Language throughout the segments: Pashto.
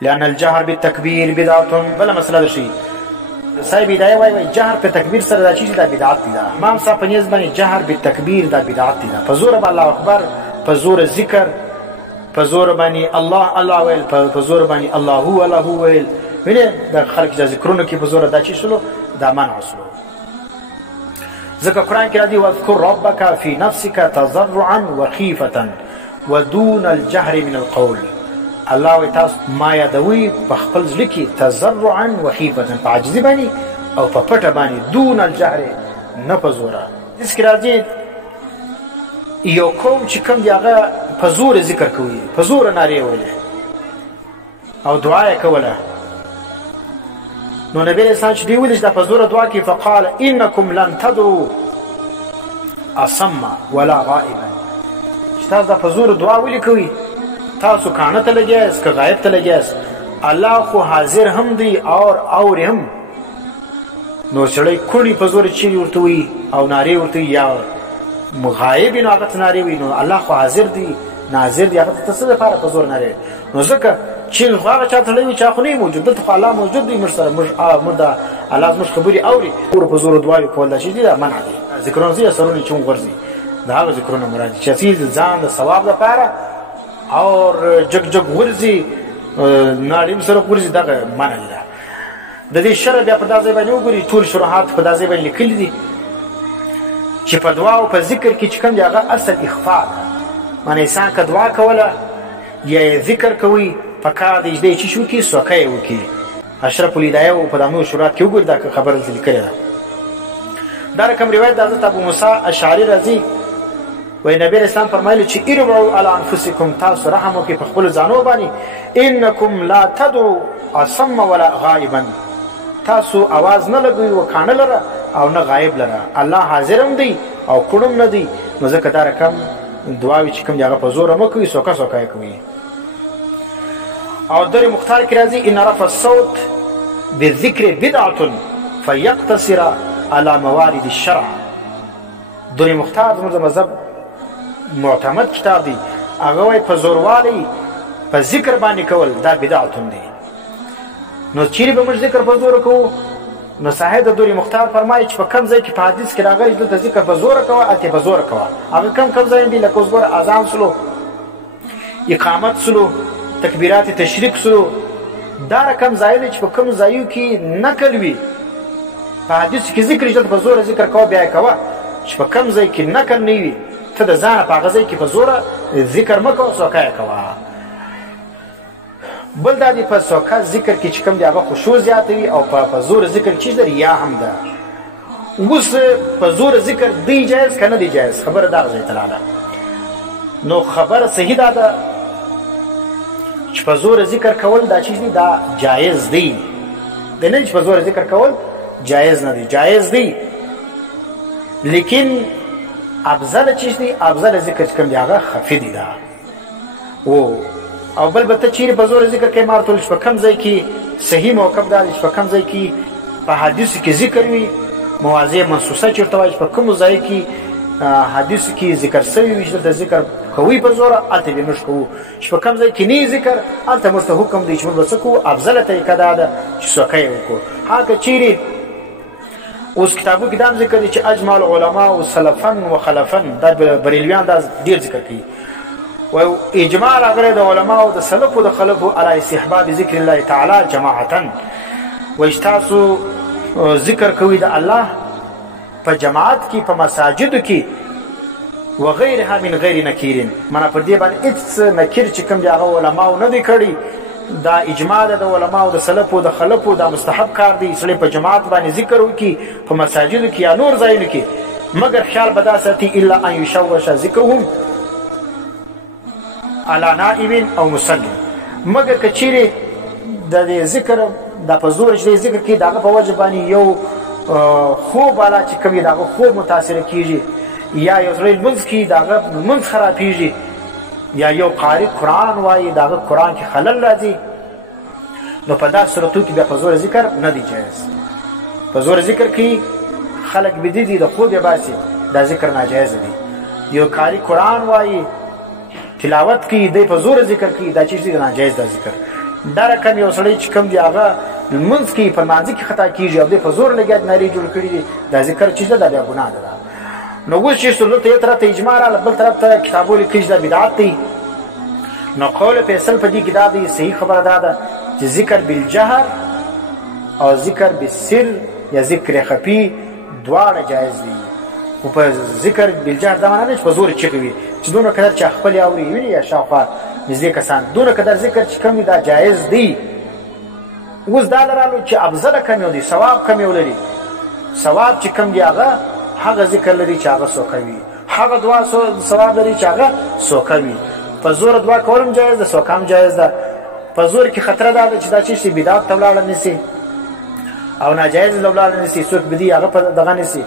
لأن الجهر بالتكبير بدعة. بل مسله درشي صاحب هدايه وای جهر په تکبیر سره دا چیز دا بدعت دی. امام صاحب په نسبت باندې جهر بالتکبیر دا بدعت دی. په زور الله اکبر، په زور ذکر، په زور باندې الله الله ویل، په زور باندې الله هو الله هو ویل، ویني د خلک د ذکرونو کې په زور دا چی شلو دا منع شلو. ځکه قرآن کې راځي واذكر ربك في نفسك تضرعا وخيفة ودون الجهر من القول. الله وی تاسو ما یادوي په خپل ځل کې تضرعا وخيفة، په عاجزي باندې او په پټه باندې، دون الجهر نه په زوره. داسې کې راځي یو قوم چې کوم دی هغه په زور ذکر کوي، په زور نارې ویلې او دعا یې کوله، نو نبی علیہ السلام چې دی ویل چې دا په زور دعا کې فقال انکم لن تدعوا اصم ولا غائبا، چې تاسو دا په زور دعا ولې کوي، تاسو کانه ته لګیاست که غایب ته لګیاست، الله خو حاضر هم دی اور هم. نو سړی کونی په زور چې ورته وي او نارې ورته یا غایب نو هغه نارې وي، نو الله خو حاضر دی ناظر دی، هغه ته څه لپاره په زور نارې. نو ځکه چې هغه چا ته وي چې خو نه موجود، دلته الله موجود دی، موږ سره موږ دا الله زموږ خبرې اوري. په زور دعا کول دا شي دا منع دی. ذکرونه زی سرونه چون غرزي دا هغه ذکرونه مراد چې اصل ځان د ثواب لپاره اور جگ جگ ورزي نالیم سره ورزي دا منع دی. د دې شرع بیا په داسې باندې وګوري ټول شروحات په داسې باندې لیکلي دي چې په دعا او په ذکر کې چې کوم دی هغه اصل اخفاء، معنی انسان که دعا کوله یا ذکر کوي پکار دی چې شي شو کې سوکای وکي. اشرف الهدایه او په دامو شروحات کې وګورئ دا خبره ذکر ده. دا رقم روایت د حضرت ابو موسی اشعری رضی وی نبی اسلام فرمایلی چې اربعوا علی انفسکم، تاسو رحم وکړئ په خپل ځانو باندې، انکم لا تدعوا اصم ولا غائبا، تاسو आवाज نه لګوي و کانه لره او نه غایب لره، الله حاضر هم دی او کړم نه دی. نو ځکه دا رقم دعاوی چې کوم هغه په زور مه کوي، سوکا سوکا کوي. او در مختار کې راځي ان رفع الصوت بالذکر بدعة فيقتصر على موارد الشرع. در مختار زموږ د مذهب معتمد کتاب دی، هغه وایي په زوروالی په ذکر باندې کول دا بدعت دی. نو چیرې به موږ ذکر په زور کوو، نو صاحب د دوری مختار فرمایي چې په کم ځای کې په حدیث کې راغلی دلته ذکر په زور کوه، اته په زور کوه. هغه کم ځای دی لکه اوس ګوره اذان سلو، اقامت سلو، تکبیرات تشریق سلو، دا رقم ځای دی چې په کم ځایو کې نقل وي په حدیث کې ذکر دلته په زور ذکر کوه بیا کوه، چې په کم ځای کې نقل نه وي ته د ځانه په هغه ځای کې په زوره ذکر مه کوه، سوکا یې کوه. بل دا دی په سوکا ذکر کې چې کوم دی هغه خشوع زیاتوي او په زور ذکر کې د ریا هم ده. اوس په زور ذکر دی جایز که نه دی جایز، خبره دا ځای ته لاړه. نو خبره صحیح ده چې په زور ذکر کول دا چیز دی دا جایز دی، د نه چې په زور ذکر کول جایز نه دی، جایز دی، لیکن افضل چیز دی، افضل ذکر کوم دی هغه خفي دی دا. او بل بته چیرې په زور ذکر کې مارتول شپه کم ځای کې صحیح موقف دا شپه کم ځای کې په حدیث کې ذکر وي، مواضع منصوصه چیرته وایي په کوم ځای کې حدیث کې ذکر شوی وي چې د ذکر کوي په زور الته به مش کوو، شپه کم ځای کې نه ذکر الته مرته حکم دی چې موږ څه کوو، افضل طریقه دا ده چې سوکای وکړو. هغه چیرې اوس کتابو کې دا ذکر دي چې اجمع العلماء سلفا وخلفا، دا بریلویان دا ډیر ذکر کوي و اجماع راغلی د علماء او د سلف او د خلف علی استحباب ذکر الله تعالی جماعتا، و تاسو ذکر کوي د الله په جماعت کې په مساجدو کې و غیرها من غیر نکیر، معنی پر دې باندې هیڅ نکیر چې کوم دی هغه علماء نه دی کړی، دا اجماع د علماء او د سلف او د خلف دا مستحب کار دی سړی په جماعت باندې ذکر وکي په مساجدو کې یا نور ځایونو کې، مگر خیال بدا ساتي الا ان یشوش ذکرهم على نائب او مسلم، مگر کچيري د ذکر د په زور چې ذکر کې دغه په وجه باندې یو خوب والا چې کوي دغه خوب متاثر کیږي، یا یو ځل منځ کې دغه منځ خرابېږي، یا یو قاری قرآن وایي دغه قرآن کې خلل راځي، نو په داسې صورتو کې بیا په زور ذکر نه دی جایز. په زور ذکر کې خلک بدې دي د خوب یې باسي، دا ذکر ناجایز دی. یو قاری قرآن وایي تلاوت کی دی په زور ذکر کی دا چیز دی ناجایز دا ذکر. دا رقم یو سړی چې کوم دی هغه لمونځ کوي په لمانځه کې خطا کېږي او دی په زور لګیا نارې جوړ کړي دي دا ذکر چې ده دا بیا ګناه ده. نو اوس چې دلته یو طرف ته اجماع راغله بل طرف ته کتابونه لیکي چې دا بدعت دی. نو قول فیصل په دې کې دا دی صحیح خبره دا ده چې ذکر بالجهر او ذکر بالسر یا ذکر خفي دواړه جایز دي. خو په ذکر بالجهر دا معنی نه چې په زور چغې وي چې دونه قدر چې خپل اوري ویني یا شاوخوا نږدې کسان دونه قدر ذکر چې کوم دا جایز دی. اوس دا لرالو چې افضل کم یو دی ثواب کم یو لري. ثواب چې کم دی هغه ذکر لري چې هغه سوکه وي، هغه دعا ثواب لري چې هغه سوکه وي. په زور دعا کول هم جایز ده، سوکه هم جایز ده. په زور کې خطره ده چې دا چیز بدعت ته ولاړ نشي او ناجایز ته ولاړ نشي، څوک بدی هغه په دغه نشي.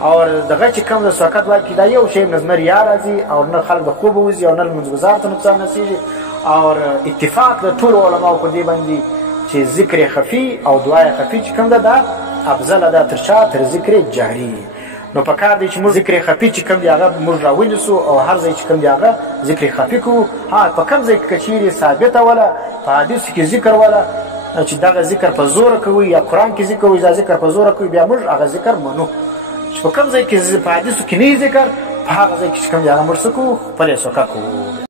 او دغه چې کوم د سوکت واکې دا یو شی نظم ریا راځي او نه خلک د خوب وځي او نه منځګزار ته نقصان رسیږي. او اتفاق د ټولو علماو په دې باندې چې ذکر خفي او دعای خفي چې کوم ده دا افضل ده تر ذکر جهري. نو په کار دی چې موږ ذکر خفي چې کوم دی هغه موږ راونیسو او هر ځای چې کوم دی هغه ذکر خفي کوو. په کوم ځای کې چیرې ثابته ولا په حدیث کې ذکر ولا چې دغه ذکر په زور کوي یا قرآن کې ذکر کوي دا ذکر په زور کوي بیا موږ هغه ذکر منو. چې په کوم ځای کې په حدیثو کې نه ذکر په هغه ځای کې چې کوم دی هغه موږ څه کوو خپل یې سوکه کوو.